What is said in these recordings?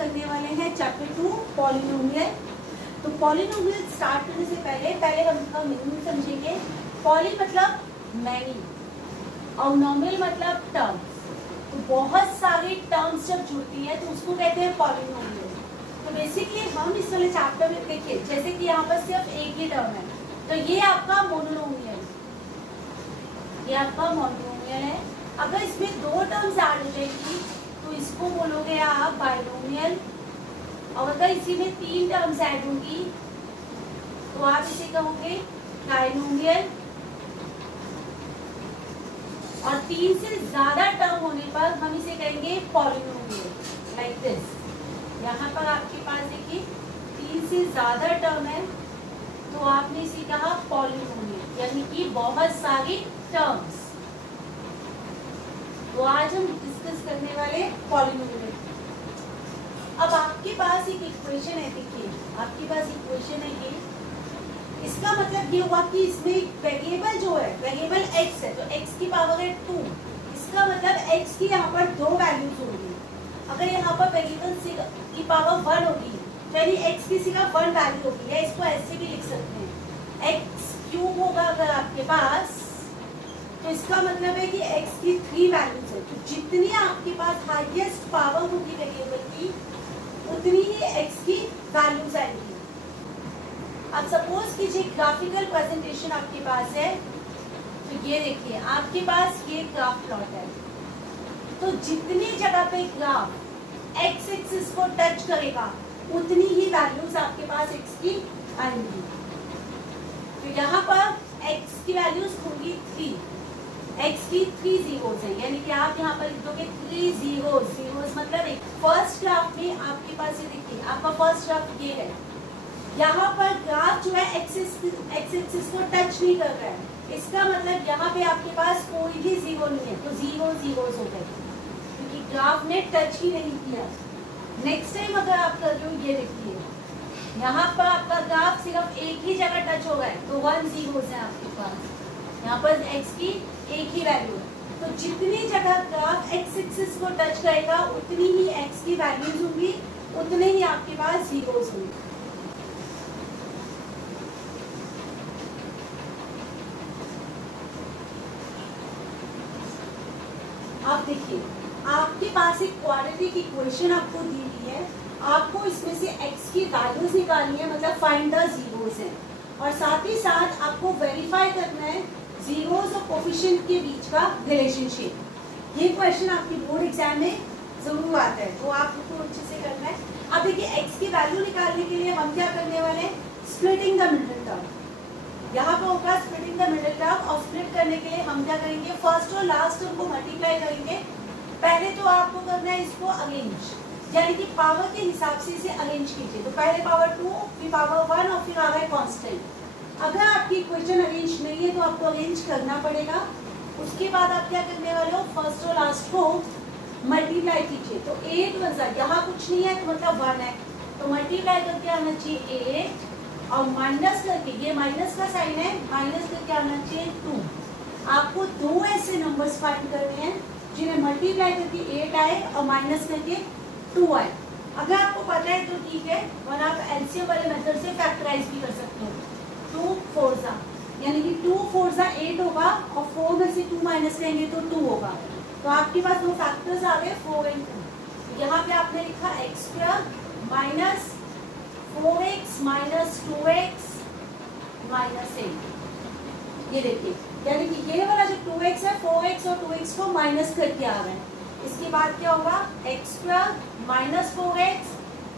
करने वाले हैं चैप्टर 2 पॉलिनोमियल। तो पॉलिनोमियल स्टार्ट करने से पहले हम इसका मीनिंग समझेंगे। पॉली मतलब मैनी और नोमियल मतलब टर्म्स। तो बहुत सारी टर्म्स जब जुड़ती है तो उसको कहते हैं पॉलिनोमियल। तो बेसिकली हम इस वाले चैप्टर में देखिए, जैसे कि यहाँ पर सिर्फ एक ही टर्म है तो ये आपका मोनोनोमियल, ये आपका मोनोनोमियल है। अगर इसमें दो टर्म्स ऐड हो जाएगी तो इसको बोलोगे आप बाइनोमियल, और अगर इसी में तीन टर्म्स ऐड होंगी तो आप इसे कहोगे ट्राइनोमियल, और तीन से ज्यादा टर्म होने पर हम इसे कहेंगे पॉलिनोमियल, लाइक दिस। यहाँ पर आपके पास देखिए तीन से ज्यादा टर्म है तो आपने इसे कहा पॉलिनोमियल, यानी कि बहुत सारी टर्म्स। तो आज हम डिस्कस करने वाले पॉलिनोमियल। अब आपके पास एक इक्वेशन है, देखिए आपके पास इक्वेशन है ये, इसका मतलब ये हुआ कि इसमें वेरिएबल जो है, वेरिएबल x है तो x की पावर है 2। इसका मतलब x की यहाँ पर दो वैल्यूज होंगी। अगर यहाँ पर वेरिएबल की पावर 1 होगी यानी x की सिर्फ 1 वैल्यू होगी, या इसको ऐसे भी लिख सकते हैं x क्यूब होगा अगर आपके पास, तो इसका मतलब है कि x की 3 वैल्यूज है। तो जितनी आपके पास हाईएस्ट पावर होगी वेरिएबल की उतनी ही x की वैल्यूज आएंगी। अब सपोज कीजिए ग्राफिकल प्रेजेंटेशन आपके पास है, तो ये देखिए आपके पास ये ग्राफ प्लॉट है, तो जितनी जगह पे ग्राफ x एक्सिस को टच करेगा उतनी ही वैल्यूज आपके पास x की आएंगी। तो यहाँ पर x की वैल्यूज होंगी 3, x की 3 जीरोस है, यानी कि आप यहाँ पर लिख दोगे 3 जीरोस। जीरोस मतलब एक फर्स्ट ग्राफ में आपके पास ये देखिए आपका फर्स्ट ग्राफ ये है, यहाँ पर ग्राफ जो है x एक्सिस को टच नहीं कर रहा है, इसका मतलब यहाँ पे आपके पास कोई भी जीरो नहीं है, तो जीरो जीरोस हो गए क्योंकि ग्राफ ने टच ही नहीं किया। नेक्स्ट टाइम अगर आप कर रहे हो, ये देखिए यहाँ पर आपका ग्राफ सिर्फ एक ही जगह टच हो गया है तो 1 जीरोस है आपके पास, यहाँ पर x की एक ही वैल्यू है। तो जितनी जगह ग्राफ x एक्सिस को टच करेगा उतनी ही x की वैल्यूज होंगी, उतने ही आपके पास जीरोस होंगे। अब देखिए आपके पास एक क्वाड्रेटिक इक्वेशन आपको दी हुई है, आपको इसमें से x की वैल्यूज निकालनी है, मतलब फाइंड द जीरोस है, और साथ ही साथ आपको वेरीफाई करना है जीरोस और कोफिशिएंट के बीच का रिलेशनशिप। ये क्वेश्चन आपके बोर्ड एग्जाम में जरूर आता है, तो आपको अच्छे से करना है। अब देखिए x की वैल्यू निकालने के लिए हम क्या करने वाले हैं, स्प्लिटिंग द मिडिल टर्म। यहाँ पे होगा स्प्लिटिंग द मिडिल टर्म, और स्प्लिट करने के लिए हम क्या करेंगे, फर्स्ट और लास्ट टर्म को मल्टीप्लाई करेंगे। पहले तो आपको करना है इसको अरेंज, यानी कि पावर के हिसाब से इसे अरेंज कीजिए। तो पहले पावर 2, फिर पावर 1 और फिर आ गए कांस्टेंट। अगर आपकी इक्वेशन अरेंज नहीं है तो आपको अरेंज करना पड़ेगा। उसके बाद आप क्या करने वाले हो, फर्स्ट और लास्ट को मल्टीप्लाई कीजिए। तो 8 1 यहाँ कुछ नहीं है तो मतलब 1 है, तो मल्टीप्लाई करके आना चाहिए 8, और माइनस करके, ये माइनस का साइन है, माइनस करके आना चाहिए 2। आपको दो ऐसे नंबर्स फाइंड करने हैं जिन्हें मल्टीप्लाई करके 8 आए और माइनस करके 2 आए। अगर आपको पता है तो ठीक है, और आप एलसीएम वाले मेथड से फैक्टराइज भी कर सकते हो। 2 4 जा, यानी कि 2 4 जा 8 होगा, और 4 में से 2 माइनस करेंगे तो 2 होगा। तो आपके पास दो फैक्टर्स आ गए 4 और 2। यहाँ पे आपने लिखा x² minus 4x minus 2x minus 8। ये देखिए, यानी कि ये वाला जो 2x है 4x और 2x को माइनस करके आ रहे हैं। इसके बाद क्या होगा, x² minus 4x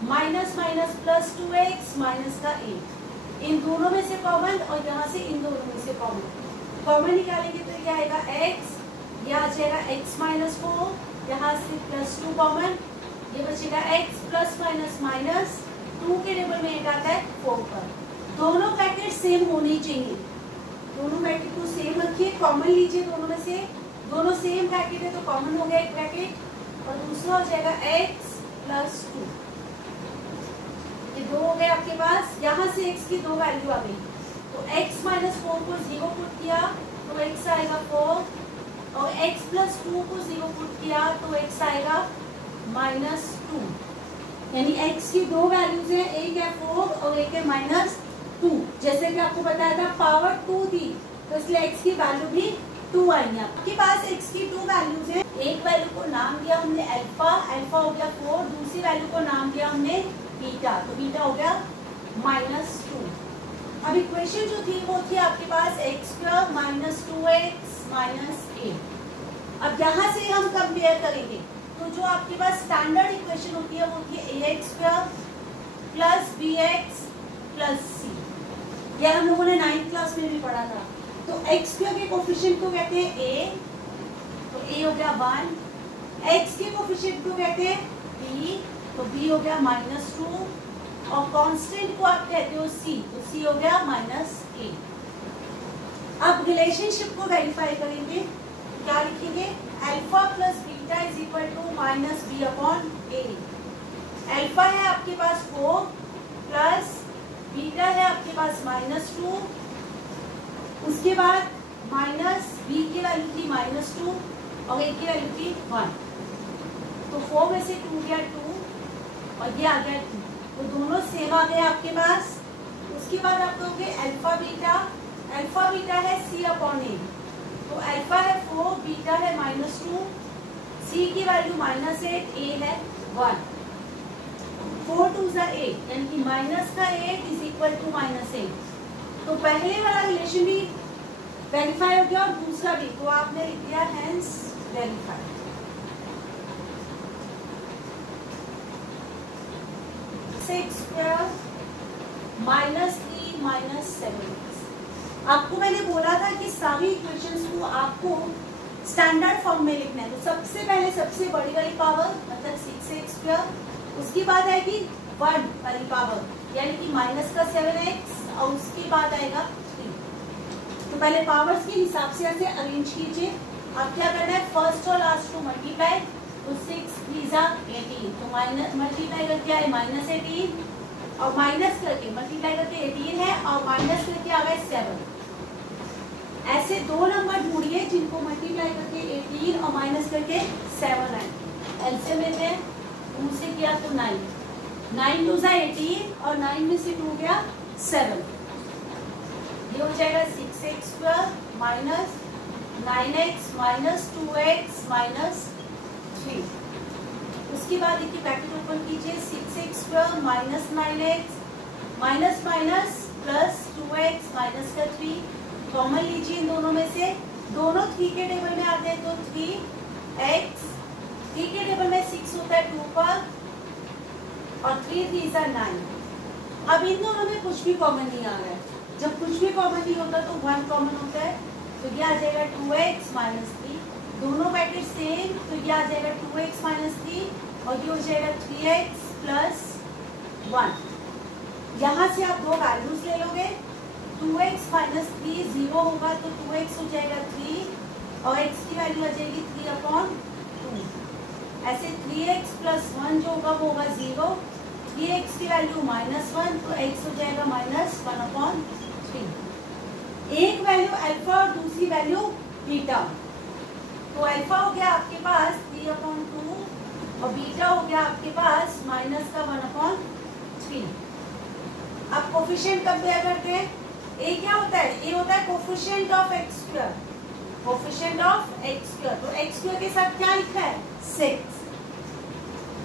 minus minus plus 2x minus का 8। इन दोनों में से कॉमन, और यहाँ से इन दोनों में से कॉमन निकालेंगे तो क्या आएगा x, यह आ जाएगा x माइनस 4, यहाँ से प्लस 2 कॉमन, ये बचेगा x प्लस माइनस माइनस 2 के टेबल में 8 आता है 4 पर। दोनों ब्रैकेट सेम होनी चाहिए, दोनों ब्रैकेट को सेम रखिए, कॉमन लीजिए दोनों में से। दोनों सेम ब्रैकेट है तो कॉमन हो गया एक ब्रैकेट, और दूसरा हो जाएगा x प्लस 2। ये 2 हो गए आपके पास। यहाँ से x की 2 वैल्यू आ गई, तो x माइनस 4 को 0 पुट किया तो x आएगा 4, और x प्लस 2 को 0 पुट किया तो x आएगा -2। यानी x की दो वैल्यूज हैं, एक है 4 और एक है -2। जैसे कि आपको बताया था पावर 2 थी तो इसलिए x की वैल्यू भी 2 आएंगे। आपके पास x की 2 वैल्यूज हैं, एक वैल्यू को नाम दिया हमने अल्फा, अल्फा हो गया 4, दूसरी वैल्यू को नाम दिया हमने बीटा, तो बीटा हो गया -2। अब इक्वेशन जो थी वो थी आपके पास x² - 2x - 8। अब यहाँ से हम कंपेयर करेंगे तो जो आपके पास स्टैंडर्ड इक्वेशन होती है वो होती है ax² + bx + c। यह हम लोगों ने 9th क्लास में भी पढ़ा था। तो x² के कोफिशिएंट को कहते हैं a, तो a हो गया 1, x के कोफिशिएंट को कहते हैं b, तो b हो गया -2, और कांस्टेंट को आप कहते हो c, तो c हो गया -8। अब रिलेशनशिप को वेरीफाई करेंगे, क्या लिखेंगे? Alpha plus beta is equal to -b/a। Alpha है आपके पास 4 प्लस बीटा है आपके पास -2, उसके बाद b की वैल्यू थी -2 और a की वैल्यू थी 1, तो 4 में से 2 गया 2 और ये आ गया 2, तो दोनों सेम आ गए आपके पास। उसके बाद आप कहोगे अल्फा बीटा है c/a, तो अल्फा है 4, बीटा है -2, c की वैल्यू -8, a है 1, 4 2 8, यानी कि -8 इज इक्वल टू -8। तो पहले वाला रिलेशन भी वेरीफाई हो गया और दूसरा भी, तो आपने लिख दिया हेंस वेरीफाई। -3 - 7। आपको मैंने बोला था कि सारी इक्वेशंस को आपको स्टैंडर्ड फॉर्म में लिखना है। तो सबसे पहले सबसे बड़ी वाली पावर मतलब 6x², उसके बाद आएगी 1 वाली पावर यानी कि -7x और उसके बाद आएगा 3। तो पहले पावर्स के हिसाब से ऐसे अरेंज कीजिए। अब क्या करना है, फर्स्ट और लास्ट को मल्टीप्लाई, तो 6 3 18, तो मल्टीप्लाई करके आए -18 और माइनस करके मल्टीप्लाई करके 18 है और माइनस करके आ गए 7। ऐसे दो नंबर ढूंढिए जिनको मल्टीप्लाई करके 18 और माइनस करके 7 आए। एलसीएम लेते हैं, 2 से किया तो 9, 9 2 18 और 9 में से 2 गया 7, ये हो जाएगा 6x² minus 9x minus 2x minus 3। उसके बाद देखिए ब्रैकेट ओपन कीजिए, 6x² minus 9x minus minus plus 2x minus का 3, कॉमन लीजिए इन दोनों में से, दोनों 3 के टेबल में आते हैं तो 3x, 3 के टेबल में 6 होता है 2 पर और 3 3 9। अब इन दोनों में कुछ भी कॉमन नहीं आ रहा है, जब कुछ भी कॉमन नहीं होता तो 1 कॉमन होता है, तो ये आ जाएगा 2x माइनस 3, दोनों ब्रैकेट सेम, तो ये आ जाएगा 2x माइनस 3 और ये हो जाएगा 3x प्लस 1। यहाँ से आप दो वैल्यूज ले लोगे, 2x माइनस 3 0 होगा तो 2x हो जाएगा 3 और x की वैल्यू आ जाएगी 3/2। ऐसे 3x प्लस 1 जो होगा वो होगा 0, 3x की वैल्यू -1 तो x हो जाएगा -1/3। एक वैल्यू अल्फा और दूसरी वैल्यू बीटा, तो अल्फा हो गया आपके पास 3/2 और बीटा हो गया आपके पास -1/3। अब कोफिशिएंट कंपेयर करते हैं, ए क्या होता है, ए होता है coefficient of x², coefficient of x², तो x² के साथ क्या लिखा है 6।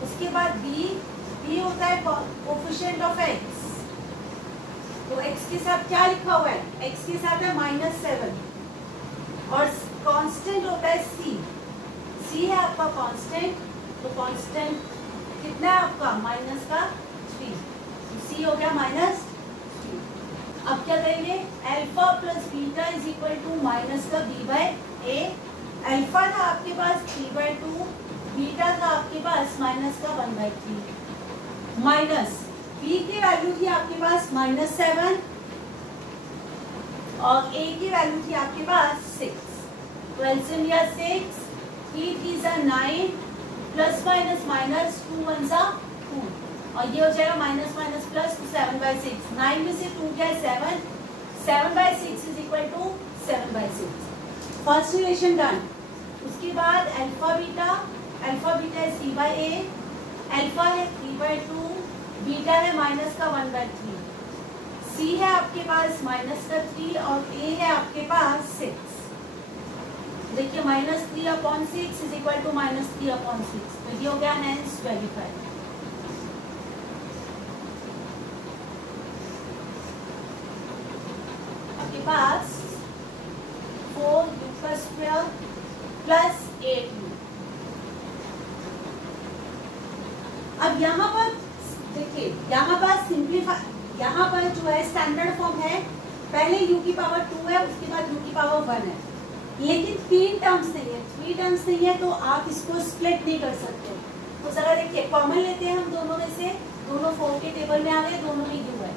उसके बाद बी होता है कोफिशिएंट ऑफ x, तो x के साथ क्या लिखा हुआ है, x के साथ है -7 और कांस्टेंट होता है c है आपका कांस्टेंट, तो कांस्टेंट कितना है आपका -3, तो c हो गया -3। अब क्या करेंगे, alpha plus beta is equal to -b/a। Alpha था आपके पास 3/2, बीटा था आपके पास -1/3, माइनस b की वैल्यू थी आपके पास -7 और a की वैल्यू थी आपके पास 6, तो एलसीएम लिया 6, 3 3 9 प्लस माइनस माइनस 2 1 2 और ये हो जाएगा माइनस माइनस प्लस 7/6, 9 में से 2 क्या है 7, 7/6 is equal to 7/6। First relation done. उसके बाद अल्फा बीटा है c/a, अल्फा है 3/2, बीटा है माइनस का 1/3, सी है आपके पास माइनस का 3 और ए है आपके पास 6। देखिए -3/6 इज इक्वल टू -3/6, तो ये हो गया हेंस वेरीफाइड। आपके पास 4u का स्क्वायर प्लस 8u। अब यहाँ पर देखिए, यहाँ पर सिंप्लीफाई, यहाँ पर जो है स्टैंडर्ड फॉर्म है, पहले u की पावर 2 है, उसके बाद u की पावर 1 है, लेकिन 3 टर्म्स नहीं है, 3 टर्म्स नहीं है, तो आप इसको स्प्लिट नहीं कर सकते। तो जरा देखिए, कॉमन लेते हैं हम दोनों में से, दोनों 4 के टेबल में आ गए, दोनों में u है।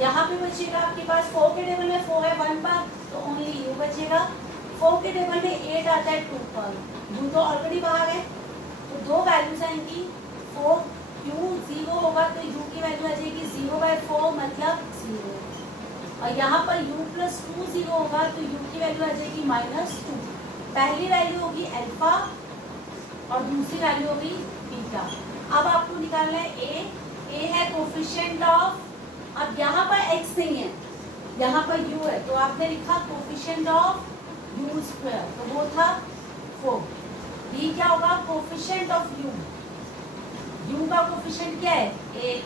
यहाँ पे बचेगा आपके पास 4 के टेबल में 4 है 1 पर, तो ओनली u बचेगा। 4 के टेबल में 8 आता है 2 पर, u तो ऑलरेडी बाहर है, तो दो वैल्यूज आएंगी। 4 u 0 होगा तो u की वैल्यू आ जाएगी 0/4 मतलब 0, और यहाँ पर u + 2 0 होगा तो u की वैल्यू आ जाएगी -2। पहली वैल्यू होगी अल्फा और दूसरी वैल्यू होगी बीटा। अब आपको निकालना है a है कोफिशिएंट ऑफ, अब यहाँ पर x नहीं है, यहाँ पर u है, तो आपने लिखा कोफिशिएंट ऑफ u स्क्वायर, तो वो था 4। b क्या होगा, कोफिशिएंट ऑफ u का कोफिशिएंट क्या है 8।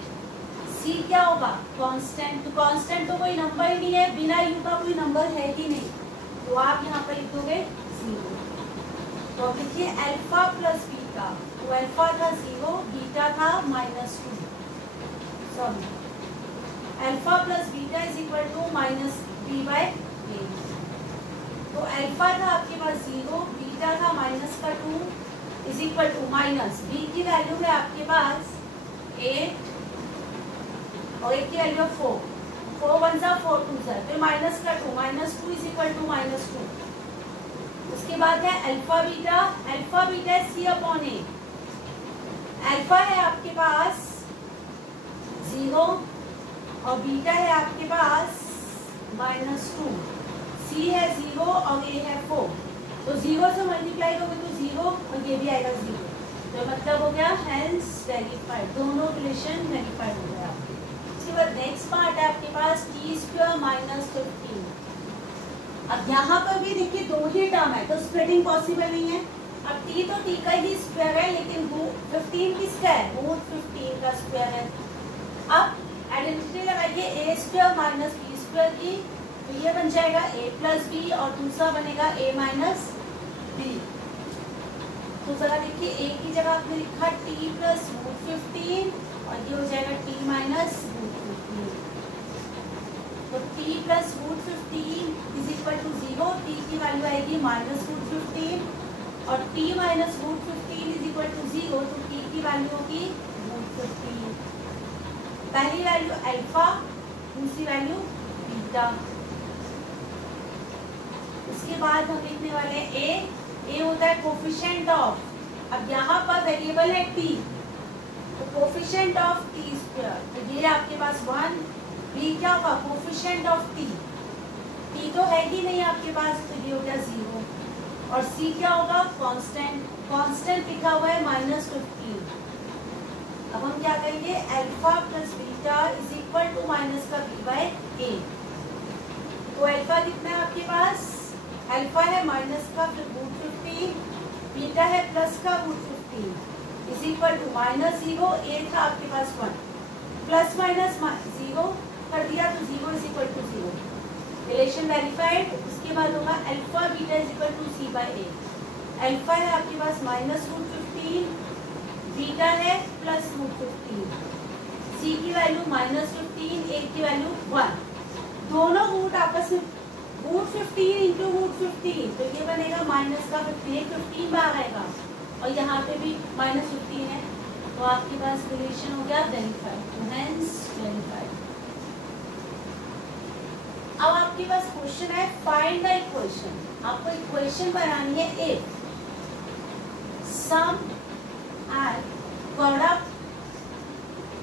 c क्या होगा, कांस्टेंट, तो कांस्टेंट तो कोई नंबर ही नहीं है, बिना u का कोई नंबर है ही नहीं, तो आप यहाँ पर लिख दोगे 0। तो अब लिखिए अल्फा प्लस बीटा, तो अल्फा था 0, बीटा था -2, sorry alpha plus beta is equal to -b/8। तो अल्फा था आपके पास 0, बीटा था -2 is equal to minus b की वैल्यू है आपके पास 8 और 8 की वैल्यू 4, 4 1 सा 4 2 सा, फिर -2 इज इक्वल टू -2। उसके बाद है अल्फा बीटा है c/a, अल्फा है आपके पास 0 और बीटा है आपके पास -2, c है 0 और a है 4, तो 0 से मल्टीप्लाई करोगे तो 0 और ये भी आएगा 0, तो मतलब हो गया हेंस वेरीफाइड, दोनों रिलेशन वेरीफाइड हो गया। उसके बाद नेक्स्ट पार्ट है आपके पास t² - 15। अब यहाँ पर भी देखिए 2 ही टर्म है, तो स्प्लिटिंग पॉसिबल नहीं है। अब t तो t का ही स्क्वायर है, लेकिन 15 किसका है, रूट 15 का स्क्वायर है। अब आइडेंटिटी लगाइए a² - b² की, तो ये बन जाएगा a + b और दूसरा बनेगा a - b। तो जरा देखिए, a की जगह आपने लिखा t + √15 और ये हो जाएगा t - √15। तो t + √15 is equal to 0, t की वैल्यू आएगी -√15 और t - √15 इज इक्वल टू 0, तो t की वैल्यू होगी √15। पहली वैल्यू अल्फा, दूसरी वैल्यू बीटा। उसके बाद हम लिखने वाले हैं a होता है कोफिशिएंट ऑफ, अब यहाँ पर वेरिएबल है t, तो कोफिशिएंट ऑफ t², तो ये आपके पास 1। b क्या होगा, कोफिशिएंट ऑफ t तो है ही नहीं आपके पास, तो ये हो गया 0, और c क्या होगा, कांस्टेंट लिखा हुआ है -15। अब हम क्या करेंगे, alpha plus beta is equal to minus का b/a। तो अल्फा कितना है आपके पास, अल्फा है माइनस का √15, बीटा है प्लस का √15 इज इक्वल टू -0, a था आपके पास 1, प्लस माइनस 0 कर दिया तो 0 is equal to 0, relation verified. उसके बाद होगा alpha beta is equal to c/a। Alpha है आपके पास -√15, बीटा है प्लस √15, c की वैल्यू -15, a की वैल्यू 1, दोनों रूट आपस में √15 इंटू √15, तो ये बनेगा माइनस का 15 बाहर आएगा, और यहाँ पे भी -15 है, तो आपके पास रिलेशन हो गया वेरीफाइड, तो हेंस वेरीफाइड। अब आपके पास क्वेश्चन है फाइंड द इक्वेशन, आपको इक्वेशन बनानी है if sum and product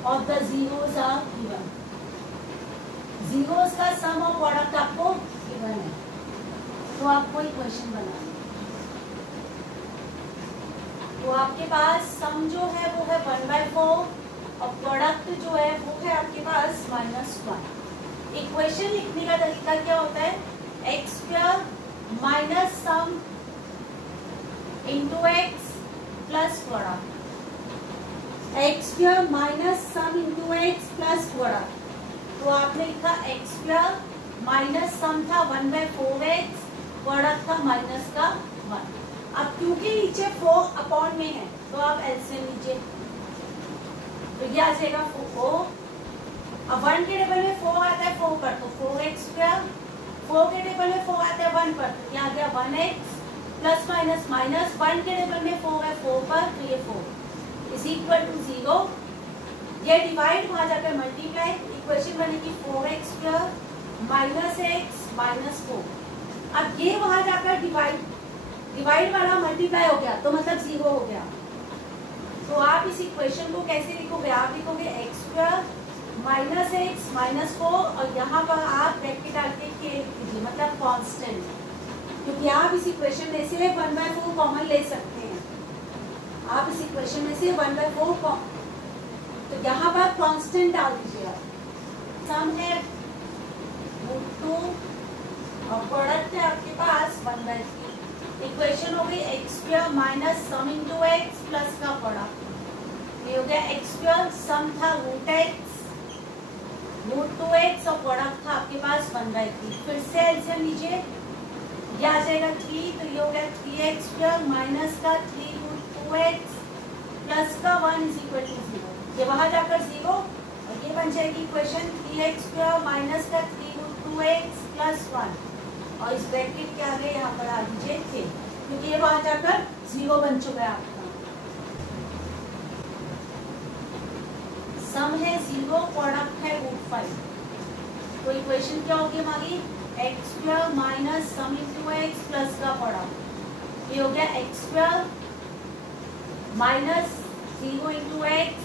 of the zeros are given. Zeros का सम और प्रोडक्ट आपको गिवन है, तो आपको इक्वेशन बनाना है। तो आपके पास सम जो है वो है 1/4, और प्रोडक्ट जो है वो है आपके पास -1। इक्वेशन लिखने का तरीका क्या होता है, x square minus sum into x plus product, x square minus sum into x plus product. तो आपने लिखा एक्स स्क्वायर माइनस सम था 1/4x, प्रोडक्ट था -1। अब क्योंकि नीचे 4 अपॉन में है तो आप एलसीएम लीजिए, तो ये आ जाएगा 4। अब 1 के टेबल में 4 आता है 4 पर, तो 4x स्क्वायर, 4 के टेबल में 4 आता है 1 पर, तो ये आ गया 1x प्लस माइनस माइनस 1 के टेबल में 4 है 4 पर, तो ये 4 इज इक्वल टू 0। ये डिवाइड वहां जाकर मल्टीप्लाई, इक्वेशन बनेगी 4x square minus x minus 4। अब ये वहां जाकर डिवाइड वाला मल्टीप्लाई हो गया तो मतलब 0 हो गया। तो आप इस इक्वेशन को कैसे लिखोगे, आप लिखोगे x square minus x minus 4 और यहाँ पर आप ब्रैकेट डाल के k लिख दीजिए, मतलब कांस्टेंट, क्योंकि आप इस इक्वेशन में से 1/4 कॉमन ले सकते हैं। आप इस इक्वेशन में से 1/4 तो यहाँ पर कांस्टेंट डाल दीजिए आप। सम है √2 और प्रोडक्ट है आपके पास 1/3। इक्वेशन हो गई x square minus sum into x plus का प्रोडक्ट, ये हो गया एक्स स्क्वायर, सम था √x √2x और प्रोडक्ट था आपके पास 1/3। फिर से एलसीएम लीजिए, ये आ जाएगा 3, तो ये हो गया 3x स्क्वायर माइनस का 3√2x प्लस का 1 इज इक्वल टू 0। ये वहां जाकर 0 और ये बन जाएगी इक्वेशन 3x स्क्वायर माइनस का 3√2x प्लस 1 और इस ब्रैकेट के आगे यहाँ पर आ दीजिए k, क्योंकि ये वहां जाकर 0 बन चुका है आपका। सम है 0, प्रोडक्ट है √5। तो इक्वेशन क्या होगी हमारी, x square minus sum into x plus का प्रोडक्ट, ये हो गया x square minus 0 into x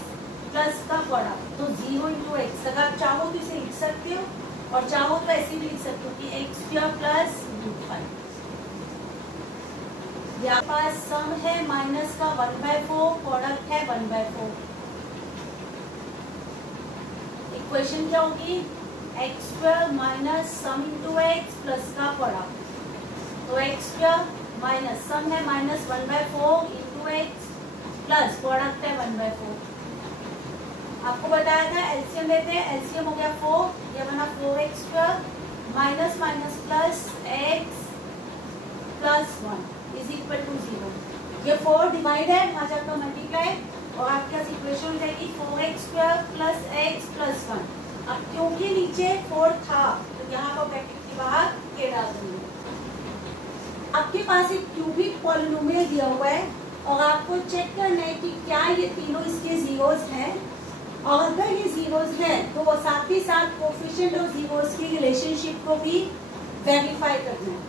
plus का प्रोडक्ट, तो 0 इंटू एक्स। अगर आप चाहो तो इसे लिख सकते हो और चाहो तो ऐसे भी लिख सकते हो कि एक्स स्क्वायर प्लस √5। यहाँ पास सम है माइनस का 1/4, प्रोडक्ट है 1/4। इक्वेशन क्या होगी, x square minus sum into x plus का प्रोडक्ट, तो एक्स स्क्वायर माइनस सम है minus 1/4 into x plus product है 1/4। आपको बताया था एलसीएम लेते हैं, एलसीएम हो गया 4, ये बना 4x square minus minus plus x plus 1 is equal to 0। ये 4 डिवाइड है, वहां जाकर मल्टीप्लाई और आपके पास इक्वेशन हो जाएगी 4x square plus x plus 1। अब क्योंकि नीचे 4 था तो यहाँ पर ब्रैकेट के बाहर k डाल देंगे। आपके पास एक क्यूबिक पॉलिनोमियल दिया हुआ है और आपको चेक करना है कि क्या ये तीनों इसके जीरोस हैं, और अगर ये जीरोस हैं तो वो साथ ही साथ कोफिशिएंट और जीरोस की रिलेशनशिप को भी वेरीफाई करना है।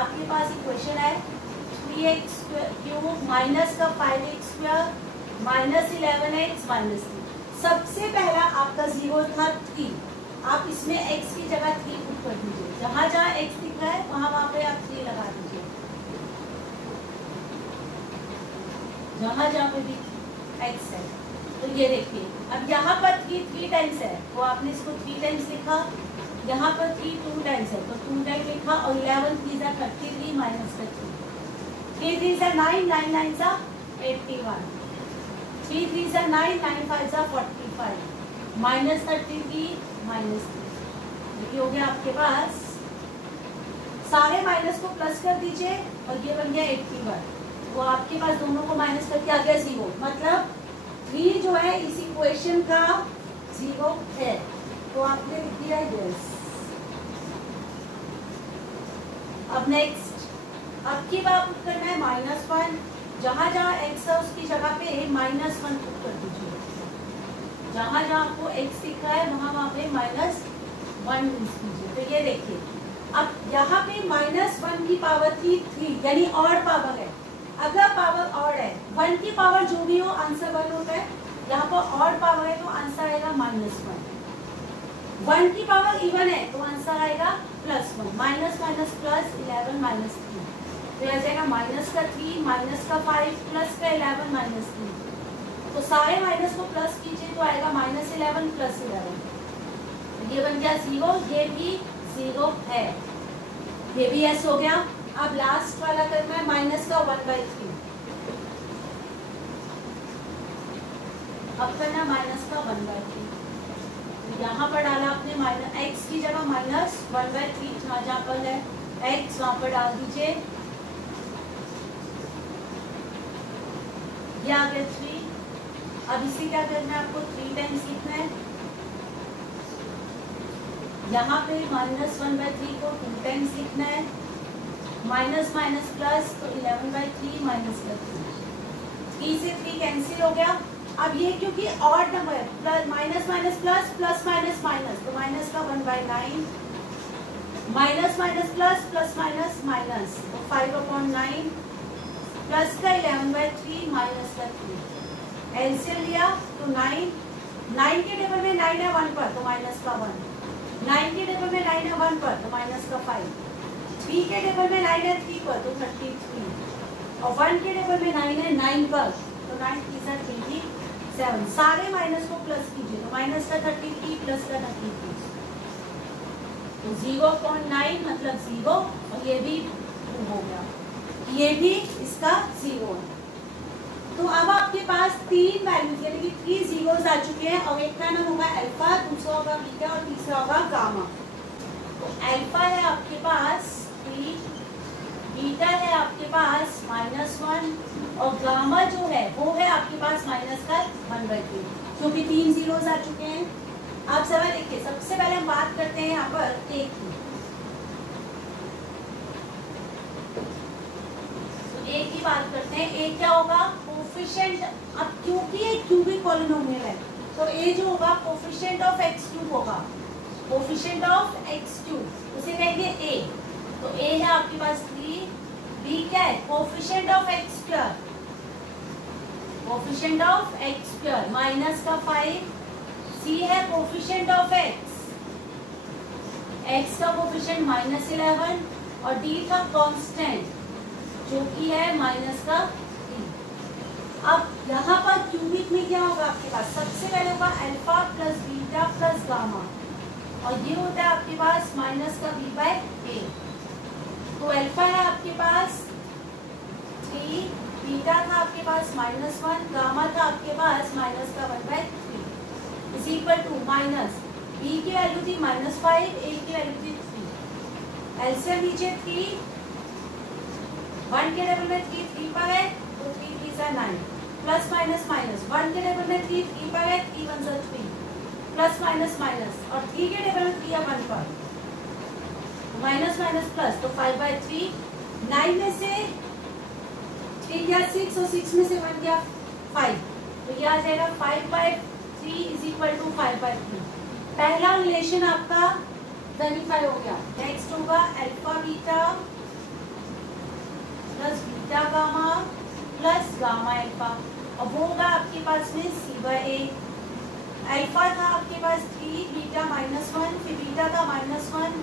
आपके पास इक्वेशन है 3x क्यूब माइनस का 5x square minus 11x minus 3। सबसे पहला आपका जीरो था 3, आप इसमें x की जगह 3 पुट कर दीजिए, जहां जहां x दिख रहा है वहां पे आप 3 लगा दीजिए, जहां जहां पे भी x है। तो ये देखिए अब यहाँ पर 3 टाइम्स है तो आपने इसको 3 टाइम्स लिखा, यहाँ पर 3 2 टाइम्स है तो 2 टाइम्स लिखा और 11 3 33 माइनस का 3 3 9 9 9 81 3 3 9 9 5 45 माइनस 33 माइनस 3। ये हो गया आपके पास, सारे माइनस को प्लस कर दीजिए और ये बन गया 81। तो आपके पास दोनों को माइनस करके आ गया 0, मतलब 3 जो है इस इक्वेशन का 0 है। तो आपने लिख दिया यस। अब नेक्स्ट, अब की बात पुट करना है -1, जहां जहां x है उसकी जगह पे -1 पुट कर दीजिए, जहां जहां आपको x दिख रहा है वहां पे -1 यूज कीजिए। तो ये देखिए अब यहाँ पे -1 की पावर थी 3, यानी ऑड पावर है। अगर पावर ऑड है, 1 की पावर जो भी हो आंसर 1 होता है, यहाँ पर ऑड पावर है तो आंसर आएगा -1। 1 की पावर इवन है तो आंसर आएगा +1, माइनस माइनस प्लस 11 माइनस 3। तो आ जाएगा माइनस का 3 माइनस का 5 प्लस का 11 माइनस 3। तो सारे माइनस को प्लस कीजिए तो आएगा -11 + 11, ये बन गया 0, ये भी 0 है, ये भी S हो गया। अब लास्ट वाला करना है माइनस का 1/3, अब करना माइनस का 1/3, यहाँ पर डाला आपने माइनस x की जगह -1/3, जहाँ पर है x वहाँ पर डाल दीजिए, ये आ गया 3। अब इसे क्या करना है आपको 3 टाइम्स लिखना है, यहाँ पे -1/3 को 2 टाइम्स लिखना है, माइनस माइनस प्लस तो 11/3 माइनस का 3 से 3 कैंसिल हो गया। अब ये क्योंकि ऑड नंबर है, plus minus minus plus plus minus minus, तो माइनस का 1/9, minus minus plus minus minus, तो 5/9, प्लस का 11/3 माइनस का 3, एलसीएम लिया तो 9 के टेबल में 9 है 1 पर, तो माइनस का 1, 9 के टेबल में 9 है 1 पर, तो माइनस का 5, 3 के टेबल में 9 है 3 पर, तो 33, और 1 के टेबल में 9 है 9 पर, तो 9 3 × 27, सारे माइनस को प्लस कीजिए, तो माइनस का 33 प्लस का 33, तो 0.9 मतलब 0, और ये भी 2 हो गया, ये भी इसका 0 है। तो अब आपके पास 3 वैल्यूज यानी कि 3 जीरोस आ चुके हैं, और एक का नाम होगा अल्फा, दूसरा होगा बीटा और तीसरा होगा गामा। तो अल्फा है आपके पास 3, बीटा है आपके पास -1, और गामा जो है वो है आपके पास माइनस का 1/3, क्योंकि 3 जीरोस आ चुके हैं। आप सवाल देखिए, सबसे पहले हम बात करते हैं यहाँ पर एक की, तो एक की बात करते हैं। एक क्या होगा, कोफिशिएंट, अब क्योंकि ये क्यूबिक पॉलिनोमियल है तो ए जो होगा कोफिशिएंट ऑफ x³ होगा, कोफिशिएंट ऑफ x³, उसे कहेंगे ए। तो ए है आपके पास 3, बी क्या है coefficient of x², coefficient of x² minus का 5, सी है कोफिशिएंट ऑफ x का कोफिशिएंट -11, और डी का कांस्टेंट जो कि है माइनस का 3। अब यहाँ पर क्यूबिक में क्या होगा आपके पास, सबसे पहले होगा alpha plus beta plus gamma, और ये होता है आपके पास माइनस का b/a। तो अल्फा है आपके पास 3, बीटा था आपके पास -1, गामा था आपके पास माइनस का 1/3 is equal to minus B की वैल्यू थी -5, ए की वैल्यू थी 3, एलसीएम नीचे 3, 1 के टेबल में 3 पर है, तो 3 3 × 9, प्लस माइनस माइनस, 1 के टेबल में 3 पर है, 3 1 × 3, प्लस माइनस माइनस, और 3 के टेबल में 3 है 1 पर, माइनस माइनस प्लस, तो 5/3, 9 में से 3 गया 6, और 6 में से 1 गया 5, तो ये आ जाएगा 5/3 इज इक्वल टू 5/3। पहला रिलेशन आपका वेरीफाई हो गया। नेक्स्ट होगा alpha beta plus beta gamma plus gamma alpha, और वो होगा आपके पास में c/a। अल्फा था आपके पास 3, बीटा -1, फिर बीटा था -1,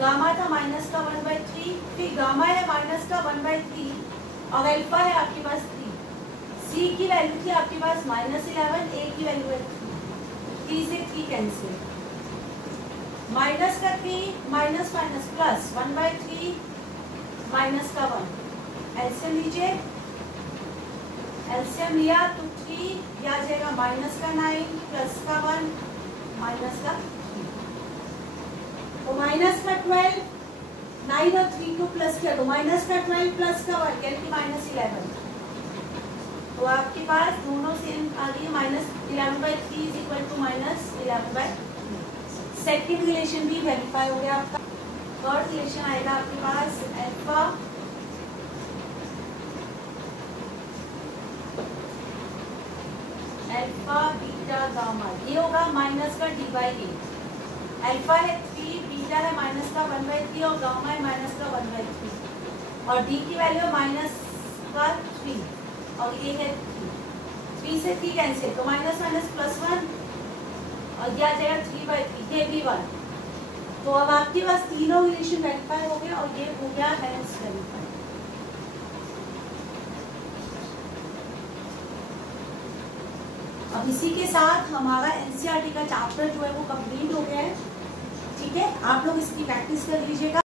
गामा था माइनस का 1/3, फिर गामा है माइनस का 1/3, और अल्फा है आपके पास 3। सी की वैल्यू थी आपके पास -11, ए की वैल्यू है 3 से 3 कैंसिल, माइनस का 3 माइनस माइनस प्लस 1/3 माइनस का 1, एलसीएम लीजिए, एलसीएम लिया तो 3 ये आ जाएगा माइनस का 9 प्लस का 1 माइनस का 3, तो माइनस का 12, 9 और 3 को प्लस किया तो माइनस का 12 प्लस का 1 यानी कि -11, तो आपके पास दोनों सेम आ गई, -11/3 is equal to -11/3। Second relation भी वेरीफाई हो गया आपका। थर्ड रिलेशन आएगा आपके पास अल्फा बीटा गामा, ये होगा माइनस का d/a। अल्फा है 3, बीटा है माइनस का 1/3, और गामा है माइनस का 1/3, और डी की वैल्यू माइनस का 3, और ये है 3 से 3 कैंसिल, तो माइनस माइनस प्लस 1, और ये आ जाएगा 3/3, ये भी 1। तो अब आपके पास तीनों रिलेशन वेरीफाई हो गया, और ये हो गया हेंस वेरीफाई। अब इसी के साथ हमारा एनसीईआरटी का चैप्टर जो है वो कंप्लीट हो गया है। ठीक है, आप लोग इसकी प्रैक्टिस कर लीजिएगा।